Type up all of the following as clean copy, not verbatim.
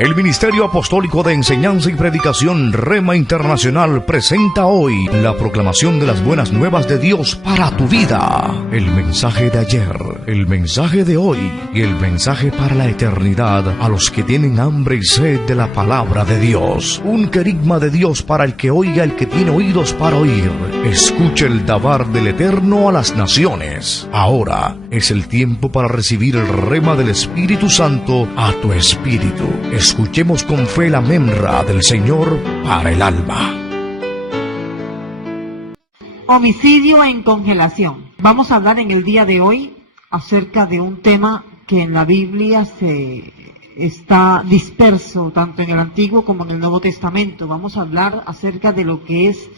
El Ministerio Apostólico de Enseñanza y Predicación Rema Internacional presenta hoy la proclamación de las buenas nuevas de Dios para tu vida. El mensaje de ayer, el mensaje de hoy y el mensaje para la eternidad a los que tienen hambre y sed de la palabra de Dios. Un querigma de Dios para el que oiga, el que tiene oídos para oír. Escuche el dabar del Eterno a las naciones. Ahora es el tiempo para recibir el rema del Espíritu Santo a tu espíritu. Escuchemos con fe la memra del Señor para el alma. Homicidio en congelación. Vamos a hablar en el día de hoy acerca de un tema que en la Biblia se está disperso, tanto en el Antiguo como en el Nuevo Testamento. Vamos a hablar acerca de lo que es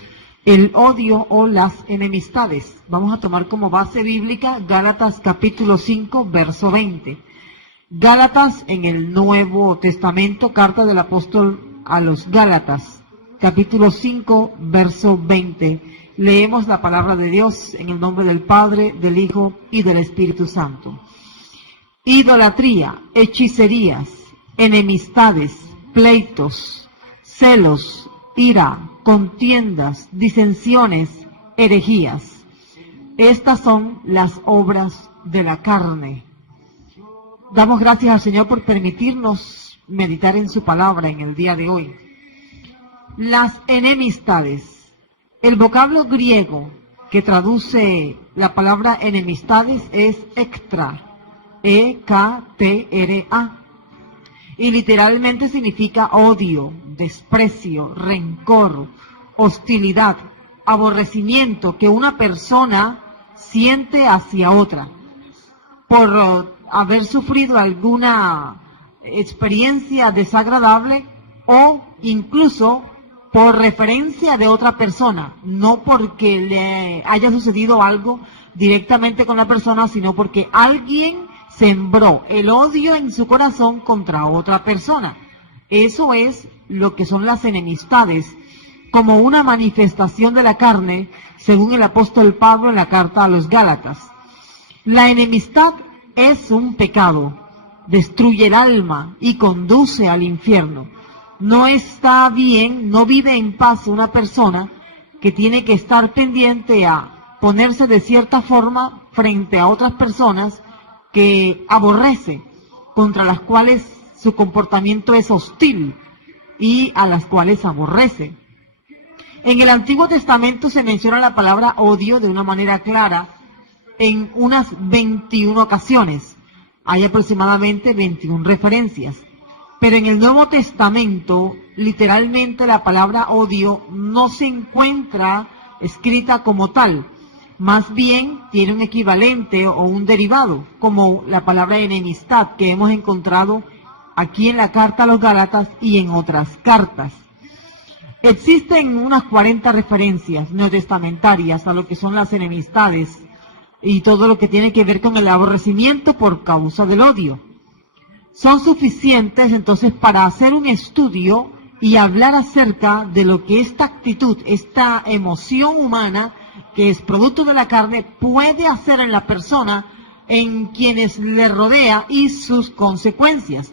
el odio o las enemistades. Vamos a tomar como base bíblica Gálatas capítulo 5, verso 20. Gálatas en el Nuevo Testamento, carta del apóstol a los Gálatas, capítulo 5, verso 20. Leemos la palabra de Dios en el nombre del Padre, del Hijo y del Espíritu Santo. Idolatría, hechicerías, enemistades, pleitos, celos, ira, contiendas, disensiones, herejías. Estas son las obras de la carne. Damos gracias al Señor por permitirnos meditar en su palabra en el día de hoy. Las enemistades. El vocablo griego que traduce la palabra enemistades es ektra, E-K-T-R-A. Y literalmente significa odio, desprecio, rencor, hostilidad, aborrecimiento que una persona siente hacia otra por haber sufrido alguna experiencia desagradable o incluso por referencia de otra persona, no porque le haya sucedido algo directamente con la persona, sino porque alguien sembró el odio en su corazón contra otra persona. Eso es lo que son las enemistades, como una manifestación de la carne, según el apóstol Pablo en la carta a los Gálatas. La enemistad es un pecado, destruye el alma y conduce al infierno. No está bien, no vive en paz una persona que tiene que estar pendiente a ponerse de cierta forma frente a otras personas que aborrece, contra las cuales su comportamiento es hostil y a las cuales aborrece. En el Antiguo Testamento se menciona la palabra odio de una manera clara en unas 21 ocasiones. Hay aproximadamente 21 referencias. Pero en el Nuevo Testamento, literalmente la palabra odio no se encuentra escrita como tal. Más bien tiene un equivalente o un derivado, como la palabra enemistad que hemos encontrado aquí en la carta a los Gálatas y en otras cartas. Existen unas 40 referencias neotestamentarias a lo que son las enemistades y todo lo que tiene que ver con el aborrecimiento por causa del odio. Son suficientes entonces para hacer un estudio y hablar acerca de lo que esta actitud, esta emoción humana que es producto de la carne puede hacer en la persona, en quienes le rodea y sus consecuencias.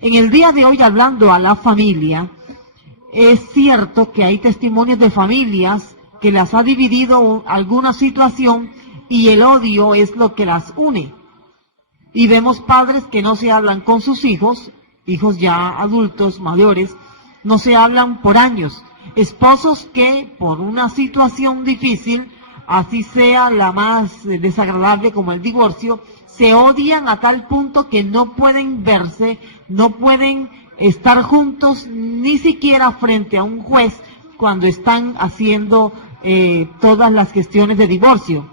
En el día de hoy, hablando a la familia, es cierto que hay testimonios de familias que las ha dividido alguna situación y el odio es lo que las une. Y vemos padres que no se hablan con sus hijos ya adultos, mayores, no se hablan por años. Esposos que por una situación difícil, así sea la más desagradable como el divorcio, se odian a tal punto que no pueden verse, no pueden estar juntos ni siquiera frente a un juez cuando están haciendo todas las gestiones de divorcio.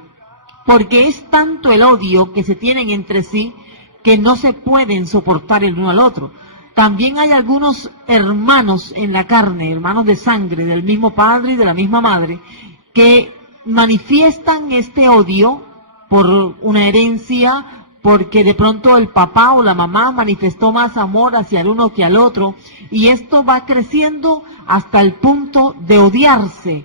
Porque es tanto el odio que se tienen entre sí que no se pueden soportar el uno al otro. También hay algunos hermanos en la carne, hermanos de sangre, del mismo padre y de la misma madre, que manifiestan este odio por una herencia, porque de pronto el papá o la mamá manifestó más amor hacia el uno que al otro, y esto va creciendo hasta el punto de odiarse.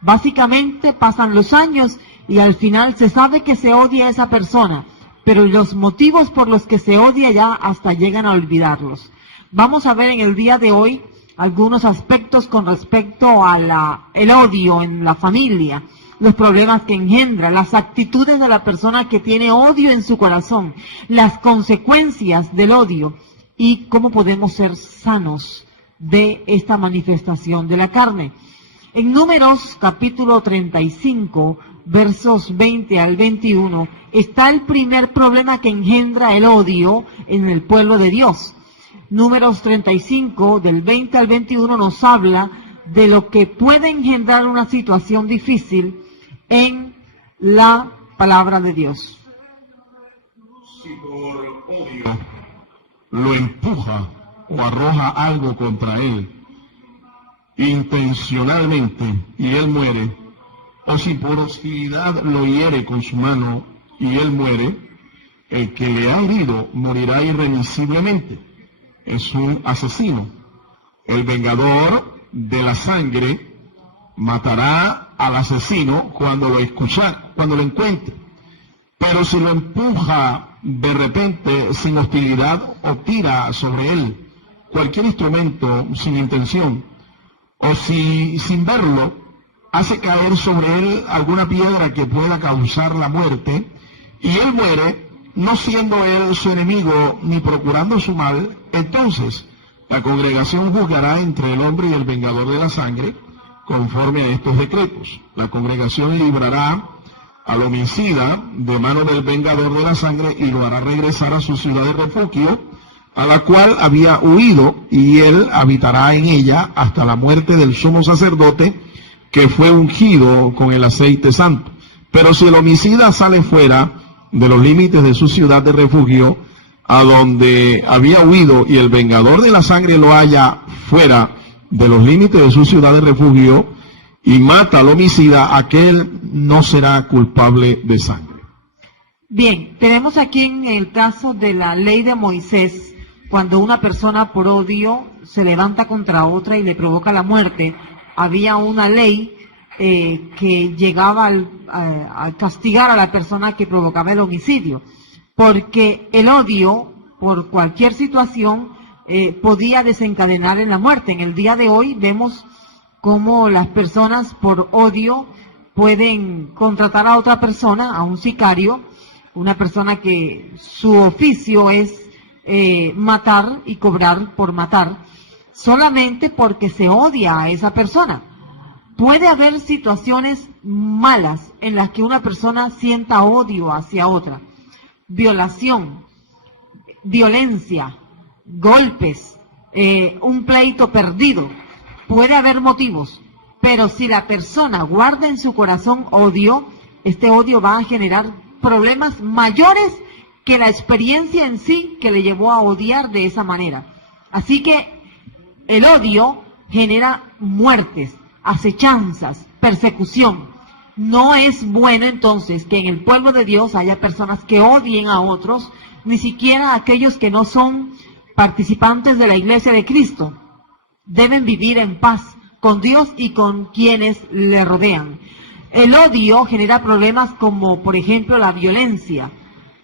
Básicamente pasan los años y al final se sabe que se odia a esa persona, pero los motivos por los que se odia ya hasta llegan a olvidarlos. Vamos a ver en el día de hoy algunos aspectos con respecto a el odio en la familia, los problemas que engendra, las actitudes de la persona que tiene odio en su corazón, las consecuencias del odio y cómo podemos ser sanos de esta manifestación de la carne. En Números capítulo 35, versos 20 al 21, está el primer problema que engendra el odio en el pueblo de Dios. Números 35, del 20 al 21, nos habla de lo que puede engendrar una situación difícil en la palabra de Dios. Si por odio lo empuja o arroja algo contra él intencionalmente y él muere, o si por hostilidad lo hiere con su mano y él muere, el que le ha herido morirá irremisiblemente. Es un asesino. El vengador de la sangre matará al asesino cuando lo encuentre. Pero si lo empuja de repente sin hostilidad o tira sobre él cualquier instrumento sin intención, o si sin verlo hace caer sobre él alguna piedra que pueda causar la muerte, y él muere, no siendo él su enemigo ni procurando su mal, entonces la congregación juzgará entre el hombre y el vengador de la sangre conforme a estos decretos. La congregación librará al homicida de mano del vengador de la sangre y lo hará regresar a su ciudad de refugio, a la cual había huido, y él habitará en ella hasta la muerte del sumo sacerdote que fue ungido con el aceite santo. Pero si el homicida sale fuera de los límites de su ciudad de refugio, a donde había huido, y el vengador de la sangre lo halla fuera de los límites de su ciudad de refugio, y mata al homicida, aquel no será culpable de sangre. Bien, tenemos aquí en el caso de la ley de Moisés, cuando una persona por odio se levanta contra otra y le provoca la muerte, había una ley que llegaba a castigar a la persona que provocaba el homicidio, porque el odio por cualquier situación podía desencadenar en la muerte. En el día de hoy vemos cómo las personas por odio pueden contratar a otra persona, a un sicario, una persona que su oficio es matar y cobrar por matar, solamente porque se odia a esa persona. Puede haber situaciones malas en las que una persona sienta odio hacia otra. Violación, violencia, golpes, un pleito perdido. Puede haber motivos, pero si la persona guarda en su corazón odio, este odio va a generar problemas mayores que la experiencia en sí que le llevó a odiar de esa manera. Así que el odio genera muertes, acechanzas, persecución. No es bueno entonces que en el pueblo de Dios haya personas que odien a otros, ni siquiera a aquellos que no son participantes de la iglesia de Cristo. Deben vivir en paz con Dios y con quienes le rodean. El odio genera problemas como, por ejemplo, la violencia.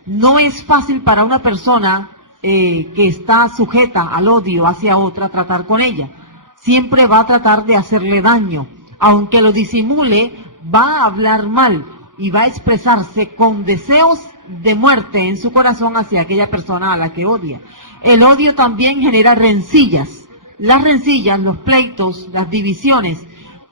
No es fácil para una persona que está sujeta al odio hacia otra tratar con ella. Siempre va a tratar de hacerle daño. Aunque lo disimule, va a hablar mal y va a expresarse con deseos de muerte en su corazón hacia aquella persona a la que odia. El odio también genera rencillas. Las rencillas, los pleitos, las divisiones,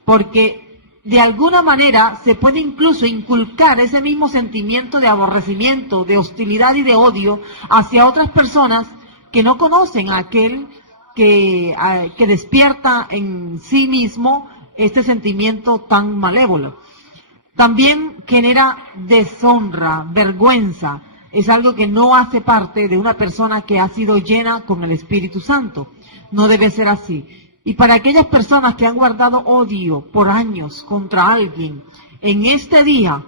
porque de alguna manera se puede incluso inculcar ese mismo sentimiento de aborrecimiento, de hostilidad y de odio hacia otras personas que no conocen a aquel que despierta en sí mismo este sentimiento tan malévolo. También genera deshonra, vergüenza. Es algo que no hace parte de una persona que ha sido llena con el Espíritu Santo. No debe ser así. Y para aquellas personas que han guardado odio por años contra alguien, en este día,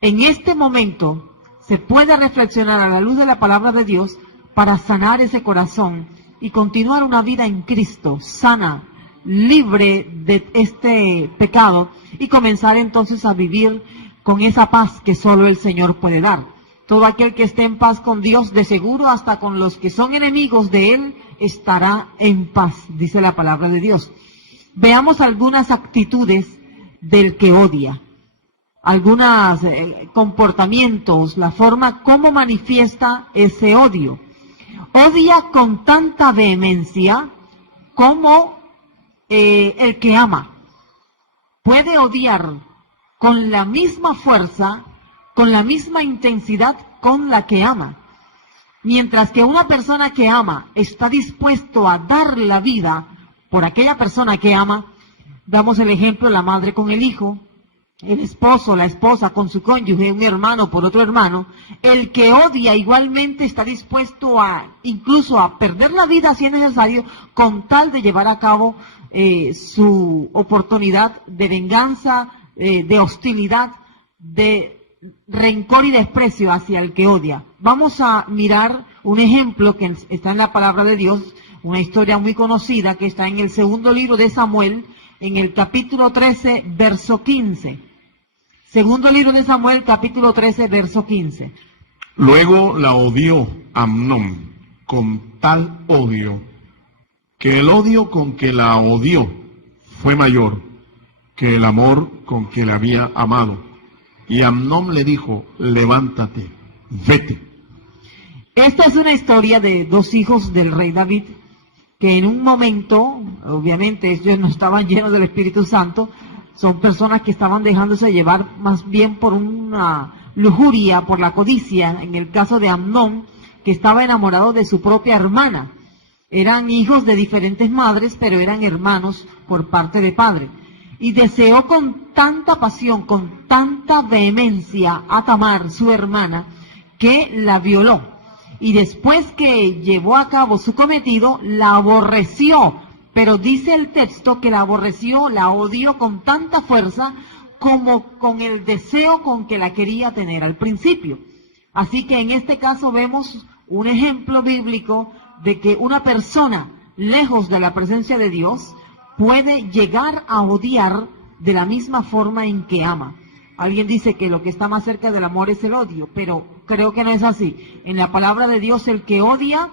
en este momento, se puede reflexionar a la luz de la palabra de Dios para sanar ese corazón y continuar una vida en Cristo, sana, libre de este pecado, y comenzar entonces a vivir con esa paz que solo el Señor puede dar. Todo aquel que esté en paz con Dios, de seguro hasta con los que son enemigos de Él, estará en paz, dice la palabra de Dios. Veamos algunas actitudes del que odia, algunos comportamientos, la forma como manifiesta ese odio. Odia con tanta vehemencia como el que ama. Puede odiar con la misma fuerza, con la misma intensidad con la que ama. Mientras que una persona que ama está dispuesto a dar la vida por aquella persona que ama, damos el ejemplo, la madre con el hijo, el esposo, la esposa con su cónyuge, un hermano por otro hermano. El que odia igualmente está dispuesto incluso a perder la vida si es necesario, con tal de llevar a cabo su oportunidad de venganza, de hostilidad, de rencor y desprecio hacia el que odia. Vamos a mirar un ejemplo que está en la palabra de Dios, una historia muy conocida que está en el segundo libro de Samuel, en el capítulo 13, verso 15. Segundo libro de Samuel, capítulo 13, verso 15. Luego la odió Amnón con tal odio, que el odio con que la odió fue mayor que el amor con que la había amado. Y Amnón le dijo: levántate, vete. Esta es una historia de dos hijos del rey David, que en un momento, obviamente ellos no estaban llenos del Espíritu Santo, son personas que estaban dejándose llevar más bien por una lujuria, por la codicia. En el caso de Amnón, que estaba enamorado de su propia hermana. Eran hijos de diferentes madres, pero eran hermanos por parte de padre. Y deseó con tanta pasión, con tanta vehemencia a Tamar, su hermana, que la violó. Y después que llevó a cabo su cometido, la aborreció. Pero dice el texto que la aborreció, la odió con tanta fuerza como con el deseo con que la quería tener al principio. Así que en este caso vemos un ejemplo bíblico de que una persona lejos de la presencia de Dios puede llegar a odiar de la misma forma en que ama. Alguien dice que lo que está más cerca del amor es el odio, pero creo que no es así. En la palabra de Dios, el que odia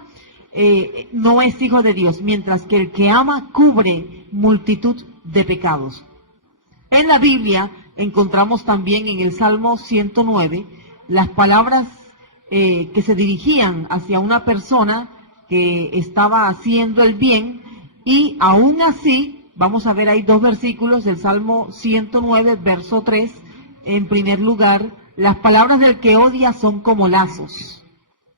no es hijo de Dios, mientras que el que ama cubre multitud de pecados. En la Biblia encontramos también en el Salmo 109 las palabras que se dirigían hacia una persona que estaba haciendo el bien, y aún así, vamos a ver ahí dos versículos del Salmo 109, verso 3. En primer lugar, las palabras del que odia son como lazos.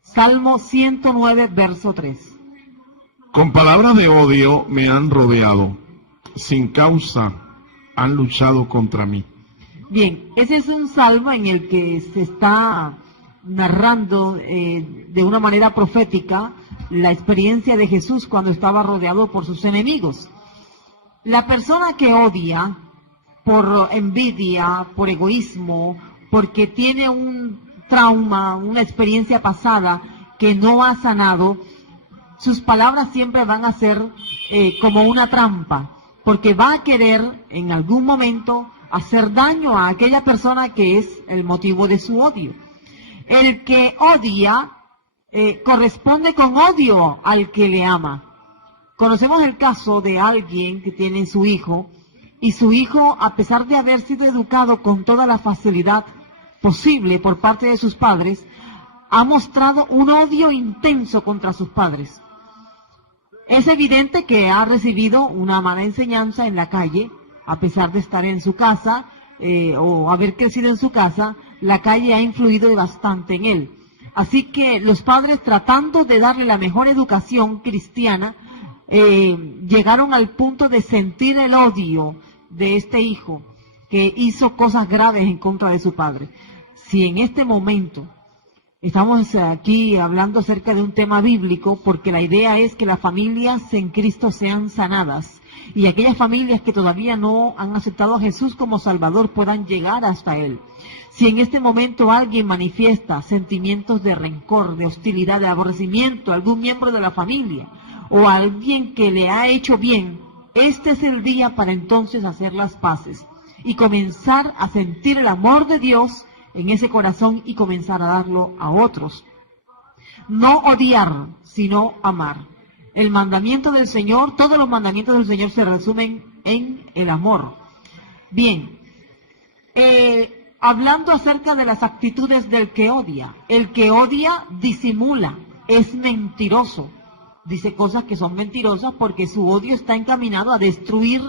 Salmo 109, verso 3. Con palabras de odio me han rodeado, sin causa han luchado contra mí. Bien, ese es un salmo en el que se está narrando de una manera profética la experiencia de Jesús cuando estaba rodeado por sus enemigos. La persona que odia por envidia, por egoísmo, porque tiene un trauma, una experiencia pasada que no ha sanado, sus palabras siempre van a ser como una trampa, porque va a querer en algún momento hacer daño a aquella persona que es el motivo de su odio. El que odia corresponde con odio al que le ama. Conocemos el caso de alguien que tiene su hijo, y su hijo, a pesar de haber sido educado con toda la facilidad posible por parte de sus padres, ha mostrado un odio intenso contra sus padres. Es evidente que ha recibido una mala enseñanza en la calle, a pesar de estar en su casa o haber crecido en su casa. La calle ha influido bastante en él. Así que los padres, tratando de darle la mejor educación cristiana, llegaron al punto de sentir el odio de este hijo que hizo cosas graves en contra de su padre. Si en este momento estamos aquí hablando acerca de un tema bíblico, porque la idea es que las familias en Cristo sean sanadas, y aquellas familias que todavía no han aceptado a Jesús como Salvador puedan llegar hasta Él. Si en este momento alguien manifiesta sentimientos de rencor, de hostilidad, de aborrecimiento a algún miembro de la familia, o a alguien que le ha hecho bien, este es el día para entonces hacer las paces y comenzar a sentir el amor de Dios en ese corazón y comenzar a darlo a otros. No odiar, sino amar. El mandamiento del Señor, todos los mandamientos del Señor se resumen en el amor. Bien, hablando acerca de las actitudes del que odia. El que odia disimula, es mentiroso. Dice cosas que son mentirosas porque su odio está encaminado a destruir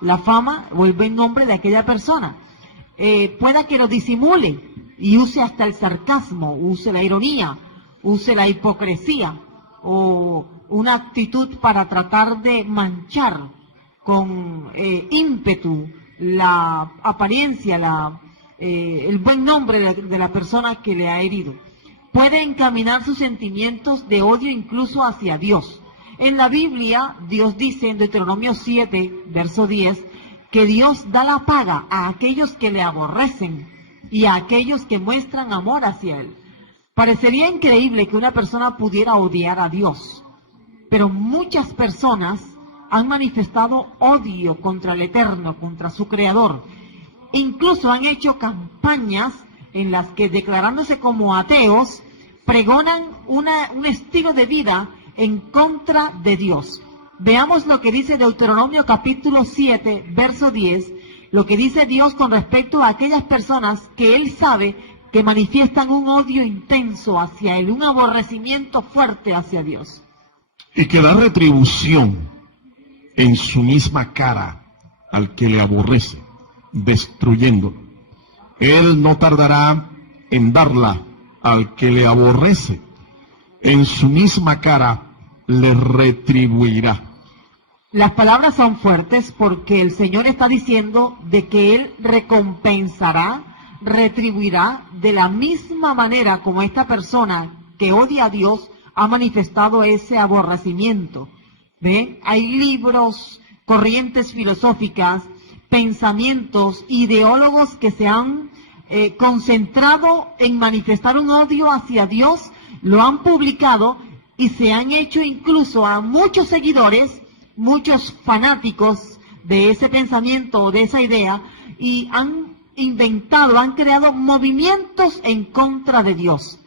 la fama o el buen nombre de aquella persona. Pueda que lo disimule y use hasta el sarcasmo, use la ironía, use la hipocresía o una actitud para tratar de manchar con ímpetu la apariencia, el buen nombre de la persona que le ha herido. Puede encaminar sus sentimientos de odio incluso hacia Dios. En la Biblia, Dios dice en Deuteronomio 7, verso 10, que Dios da la paga a aquellos que le aborrecen y a aquellos que muestran amor hacia Él. Parecería increíble que una persona pudiera odiar a Dios, pero muchas personas han manifestado odio contra el Eterno, contra su Creador. Incluso han hecho campañas en las que, declarándose como ateos, pregonan un estilo de vida en contra de Dios. Veamos lo que dice Deuteronomio capítulo 7, verso 10, lo que dice Dios con respecto a aquellas personas que Él sabe que manifiestan un odio intenso hacia Él, un aborrecimiento fuerte hacia Dios. Y que da retribución en su misma cara al que le aborrece, destruyéndolo. Él no tardará en darla al que le aborrece, en su misma cara le retribuirá. Las palabras son fuertes porque el Señor está diciendo de que Él recompensará, retribuirá de la misma manera como esta persona que odia a Dios ha manifestado ese aborrecimiento. ¿Ven? Hay libros, corrientes filosóficas, pensamientos, ideólogos que se han concentrado en manifestar un odio hacia Dios, lo han publicado y se han hecho incluso a muchos seguidores, muchos fanáticos de ese pensamiento o de esa idea, y han inventado, han creado movimientos en contra de Dios.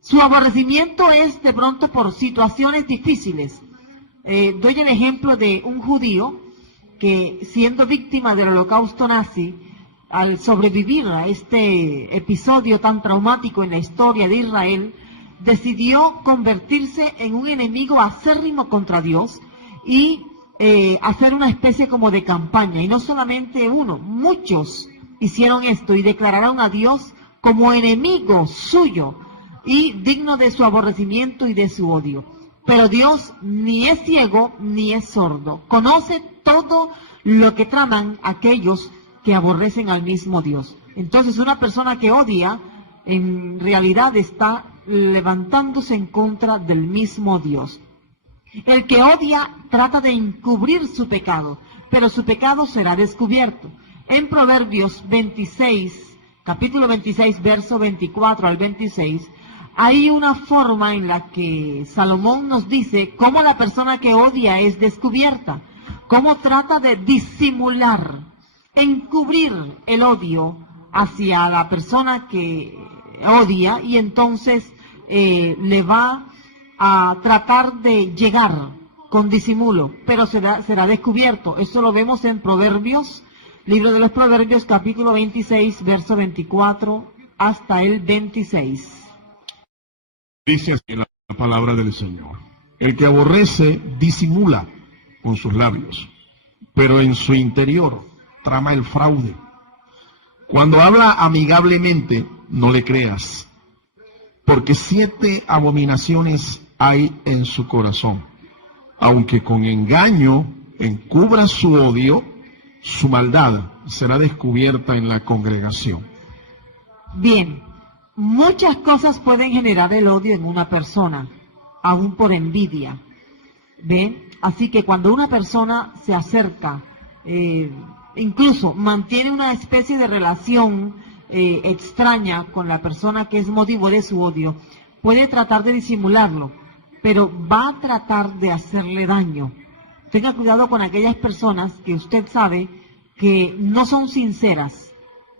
Su aborrecimiento es de pronto por situaciones difíciles. Doy el ejemplo de un judío que, siendo víctima del holocausto nazi, al sobrevivir a este episodio tan traumático en la historia de Israel, decidió convertirse en un enemigo acérrimo contra Dios y hacer una especie como de campaña. Y no solamente uno, muchos hicieron esto y declararon a Dios como enemigo suyo y digno de su aborrecimiento y de su odio. Pero Dios ni es ciego ni es sordo. Conoce todo lo que traman aquellos que aborrecen al mismo Dios. Entonces una persona que odia en realidad está levantándose en contra del mismo Dios. El que odia trata de encubrir su pecado, pero su pecado será descubierto. En Proverbios 26, capítulo 26, verso 24 al 26, hay una forma en la que Salomón nos dice cómo la persona que odia es descubierta, cómo trata de disimular, encubrir el odio hacia la persona que odia, y entonces le va a tratar de llegar con disimulo, pero será descubierto. Eso lo vemos en Proverbios, libro de los Proverbios, capítulo 26, verso 24 hasta el 26. Dice así la palabra del Señor: el que aborrece disimula con sus labios, pero en su interior trama el fraude. Cuando habla amigablemente, no le creas, porque 7 abominaciones hay en su corazón. Aunque con engaño encubra su odio, su maldad será descubierta en la congregación. Bien, muchas cosas pueden generar el odio en una persona, aún por envidia. ¿Ven? Así que cuando una persona se acerca, incluso mantiene una especie de relación extraña con la persona que es motivo de su odio, puede tratar de disimularlo, pero va a tratar de hacerle daño. Tenga cuidado con aquellas personas que usted sabe que no son sinceras,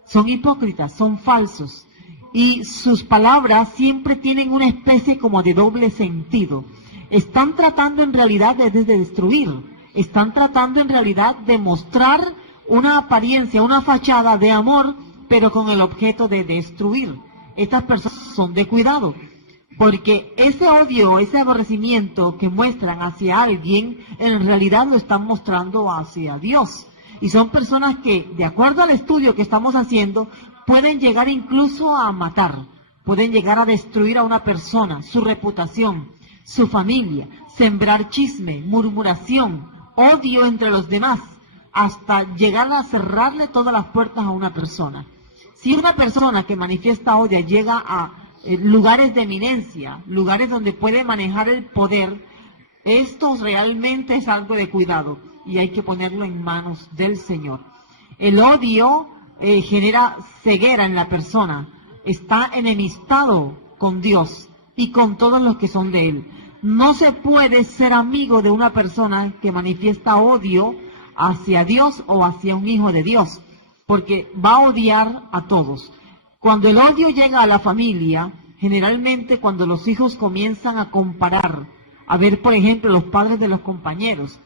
son hipócritas, son falsos, y sus palabras siempre tienen una especie como de doble sentido. están tratando en realidad de destruir, están tratando en realidad de mostrar una apariencia, una fachada de amor, pero con el objeto de destruir. Estas personas son de cuidado, porque ese odio, ese aborrecimiento que muestran hacia alguien, en realidad lo están mostrando hacia Dios. Y son personas que, de acuerdo al estudio que estamos haciendo, pueden llegar incluso a matar, pueden llegar a destruir a una persona, su reputación, su familia, sembrar chisme, murmuración, odio entre los demás, hasta llegar a cerrarle todas las puertas a una persona. Si una persona que manifiesta odio llega a lugares de eminencia, lugares donde puede manejar el poder, esto realmente es algo de cuidado y hay que ponerlo en manos del Señor. El odio genera ceguera en la persona, está enemistado con Dios y con todos los que son de Él. No se puede ser amigo de una persona que manifiesta odio hacia Dios o hacia un hijo de Dios, porque va a odiar a todos. Cuando el odio llega a la familia, generalmente cuando los hijos comienzan a comparar, a ver, por ejemplo, los padres de los compañeros,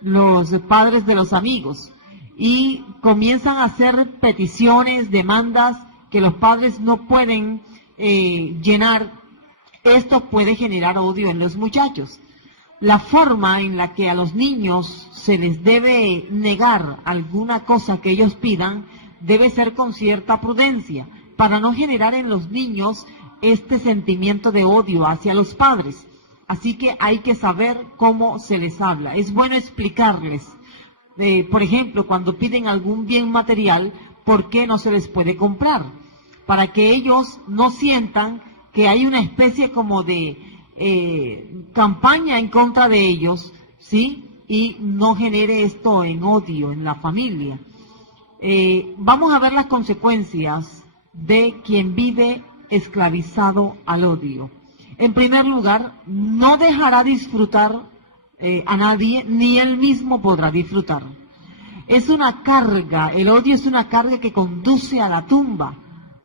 los padres de los amigos, y comienzan a hacer peticiones, demandas que los padres no pueden llenar, esto puede generar odio en los muchachos. La forma en la que a los niños se les debe negar alguna cosa que ellos pidan debe ser con cierta prudencia, para no generar en los niños este sentimiento de odio hacia los padres. Así que hay que saber cómo se les habla. Es bueno explicarles, por ejemplo, cuando piden algún bien material, por qué no se les puede comprar, para que ellos no sientan que hay una especie como de campaña en contra de ellos, ¿sí? Y no genere esto en odio en la familia. Vamos a ver las consecuencias de quien vive esclavizado al odio. En primer lugar, no dejará disfrutar a nadie, ni él mismo podrá disfrutar. Es una carga, el odio es una carga que conduce a la tumba.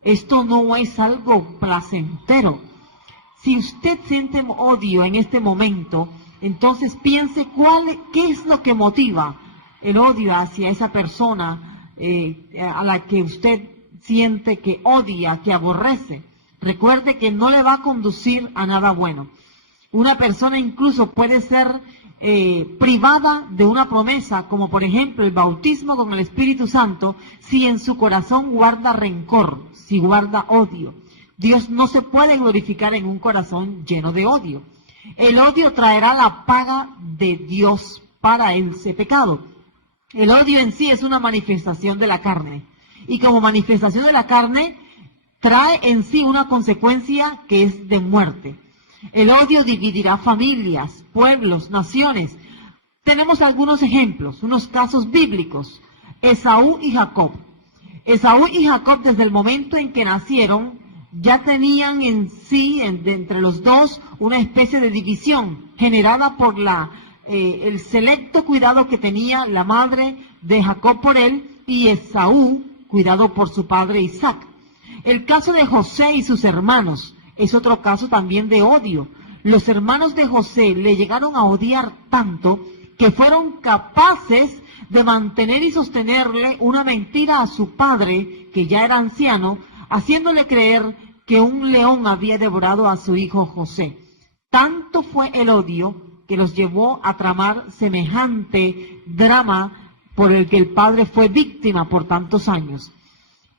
Esto no es algo placentero. Si usted siente odio en este momento, entonces piense qué es lo que motiva el odio hacia esa persona a la que usted siente que odia, que aborrece. Recuerde que no le va a conducir a nada bueno. Una persona incluso puede ser privada de una promesa, como por ejemplo el bautismo con el Espíritu Santo, si en su corazón guarda rencor, si guarda odio. Dios no se puede glorificar en un corazón lleno de odio. El odio traerá la paga de Dios para ese pecado. El odio en sí es una manifestación de la carne. Y como manifestación de la carne, trae en sí una consecuencia que es de muerte. El odio dividirá familias, pueblos, naciones. Tenemos algunos ejemplos, unos casos bíblicos. Esaú y Jacob. Esaú y Jacob, desde el momento en que nacieron, ya tenían en sí, entre los dos, una especie de división generada por el selecto cuidado que tenía la madre de Jacob por él y Esaú, cuidado por su padre Isaac. El caso de José y sus hermanos es otro caso también de odio. Los hermanos de José le llegaron a odiar tanto que fueron capaces de mantener y sostenerle una mentira a su padre, que ya era anciano, haciéndole creer que un león había devorado a su hijo José. Tanto fue el odio que los llevó a tramar semejante drama por el que el padre fue víctima por tantos años.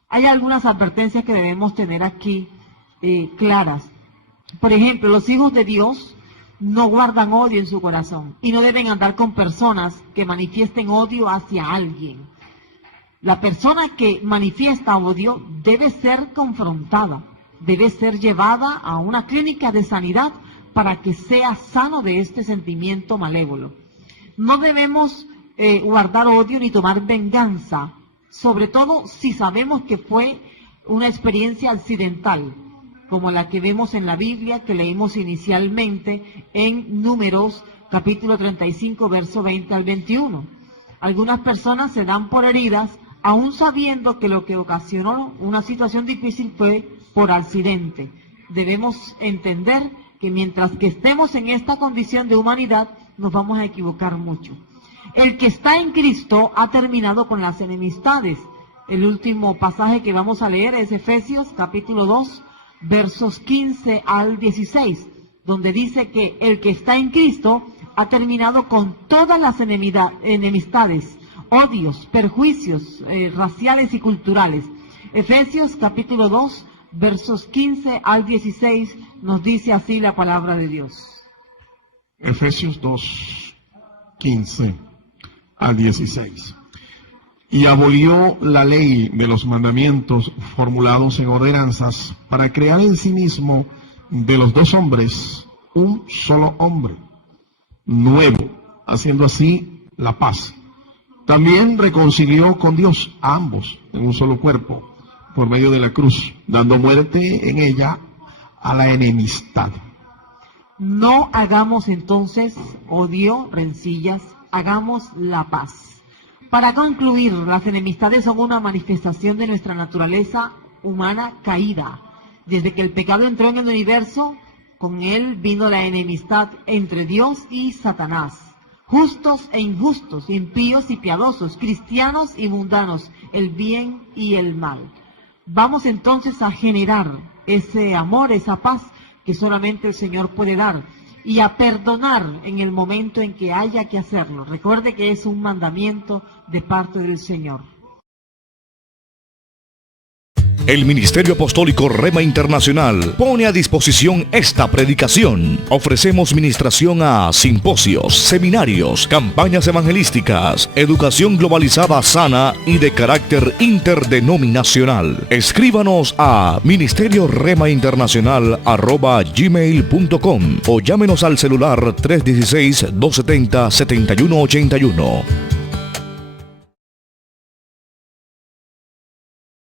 Hay algunas advertencias que debemos tener aquí claras. Por ejemplo, los hijos de Dios no guardan odio en su corazón y no deben andar con personas que manifiesten odio hacia alguien. La persona que manifiesta odio debe ser confrontada, debe ser llevada a una clínica de sanidad para que sea sano de este sentimiento malévolo. No debemos guardar odio ni tomar venganza, sobre todo si sabemos que fue una experiencia accidental, como la que vemos en la Biblia, que leímos inicialmente en Números, capítulo 35, verso 20 al 21. Algunas personas se dan por heridas, aún sabiendo que lo que ocasionó una situación difícil fue por accidente. Debemos entender que mientras que estemos en esta condición de humanidad, nos vamos a equivocar mucho. El que está en Cristo ha terminado con las enemistades. El último pasaje que vamos a leer es Efesios capítulo 2, versos 15 al 16, donde dice que el que está en Cristo ha terminado con todas las enemistades, odios, perjuicios raciales y culturales. Efesios capítulo 2, versos 15 al 16, nos dice así la palabra de Dios. Efesios 2, 15 al 16. Y abolió la ley de los mandamientos formulados en ordenanzas para crear en sí mismo de los dos hombres un solo hombre nuevo, haciendo así la paz. También reconcilió con Dios a ambos en un solo cuerpo por medio de la cruz, dando muerte en ella a la enemistad. No hagamos entonces odio, rencillas, hagamos la paz. Para concluir, las enemistades son una manifestación de nuestra naturaleza humana caída. Desde que el pecado entró en el universo, con él vino la enemistad entre Dios y Satanás. Justos e injustos, impíos y piadosos, cristianos y mundanos, el bien y el mal. Vamos entonces a generar ese amor, esa paz que solamente el Señor puede dar, y a perdonar en el momento en que haya que hacerlo. Recuerde que es un mandamiento de parte del Señor. El Ministerio Apostólico Rema Internacional pone a disposición esta predicación. Ofrecemos ministración a simposios, seminarios, campañas evangelísticas, educación globalizada sana y de carácter interdenominacional. Escríbanos a ministerioremainternacional@gmail.com o llámenos al celular 316-270-7181.